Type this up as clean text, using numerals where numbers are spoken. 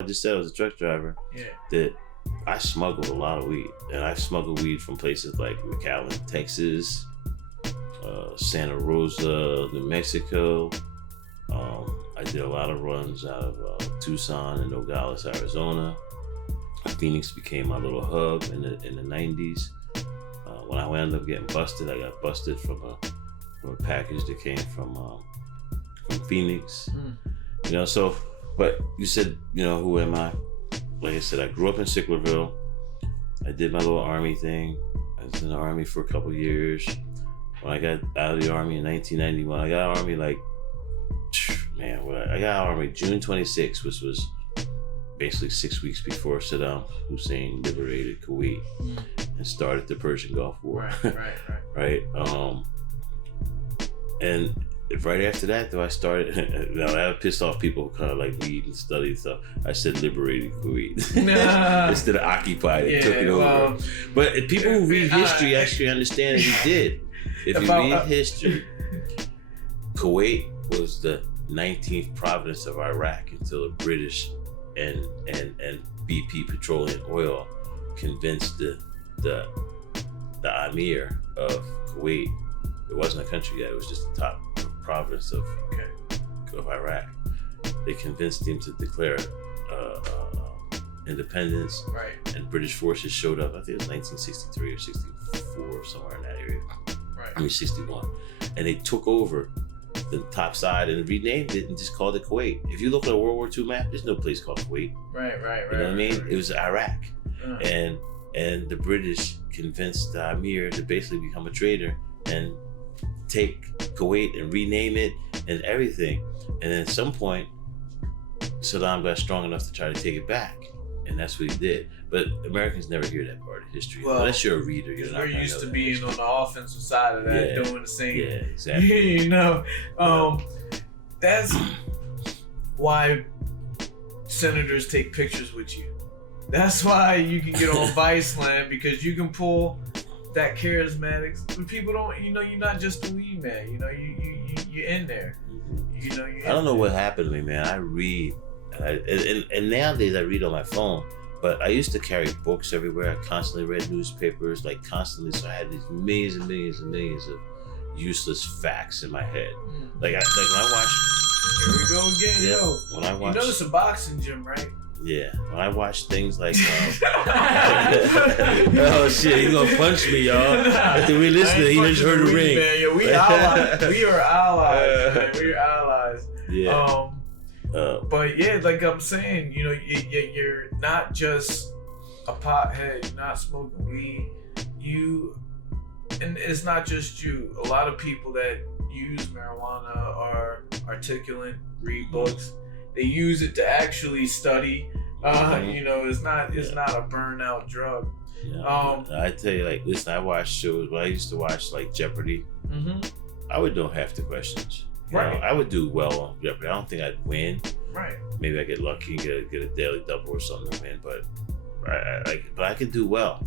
I just said I was a truck driver. Yeah. That I smuggled a lot of weed, and I smuggled weed from places like McAllen, Texas, Santa Rosa, New Mexico. I did a lot of runs out of Tucson and Nogales, Arizona. Phoenix became my little hub in the 90s. When I wound up getting busted, I got busted from a package that came from Phoenix. You know, so, but you said, you know, who am I? Like I said, I grew up in Sicklerville. I did my little Army thing. I was in the Army for a couple years. When I got out of the Army in 1991, I got out of the Army like, man, I got out of the Army June 26th, which was basically 6 weeks before Saddam Hussein liberated Kuwait and started the Persian Gulf War. Right. And right after that, though, I started. Now that pissed off people who kind of like read and study stuff. I said liberated Kuwait instead of occupied. It took it over. But people who read history actually understand that he did. If you read history, Kuwait was the 19th province of Iraq until the British and BP Petroleum Oil convinced the Emir of Kuwait. It wasn't a country yet. It was just the top province of Iraq. They convinced him to declare independence, and British forces showed up. I think it was 1963 or 64, somewhere in that area. I mean 61, and they took over the top side and renamed it and just called it Kuwait. If you look at a World War II map, there's no place called Kuwait. Right. You know what I mean? It was Iraq, and the British convinced the Emir to basically become a traitor and take Kuwait and rename it and everything. And then at some point, Saddam got strong enough to try to take it back, and that's what he did. But Americans never hear that part of history. Well, unless you're a reader, you're not. We're used to being on the offensive side of that, doing the same. Yeah, exactly. You know, that's why senators take pictures with you. That's why you can get on Viceland, because you can pull that charismatic. When people don't, you know, you're not just a weed man. You know, you're in there. You know, I don't know what happened to me, man. I read, and nowadays I read on my phone. But I used to carry books everywhere. I constantly read newspapers, like constantly. So I had these millions and millions and millions of useless facts in my head. Like when I watch. Here we go again, yo. When I watch. You know it's a boxing gym, right? Yeah. When I watch things like. Oh shit! He's gonna punch me, y'all. After we listen, he just heard the ring. Man. Yo, we allies. We are allies, man. We are allies. Yeah. But yeah, like I'm saying, you know, you're not just a pothead, you're not smoking weed. And it's not just you. A lot of people that use marijuana are articulate, read books. They use it to actually study. You know, it's not a burnout drug. Yeah, I tell you, like, listen, I watch shows. When I used to watch like Jeopardy, I would know half the questions. You know, I would do well on Jeopardy. I don't think I'd win. Maybe I get lucky and get a daily double or something to win, but I could do well.